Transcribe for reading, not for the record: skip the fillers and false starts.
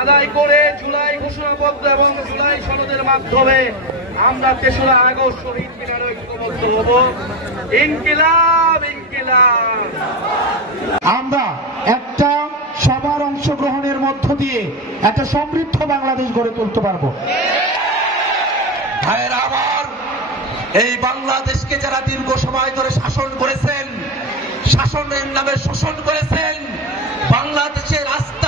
আদায় করে জুলাই ঘোষণাপত্র এবং জুলাই সনদের মাধ্যমে আমরা ৩রা আগস্ট শহীদ মিনারে ঐক্যবদ্ধ হব। ইনকিলাব ইনকিলাব। আমরা একটা সবার অংশগ্রহণের মধ্য দিয়ে একটা সমৃদ্ধ বাংলাদেশ গড়ে তুলতে পারবো। ভাইয়েরা আমার, এই বাংলাদেশকে যারা দীর্ঘ সময় ধরে শাসন করেছেন, শাসনের নামে শোষণ করেছেন, বাংলাদেশের আস্থা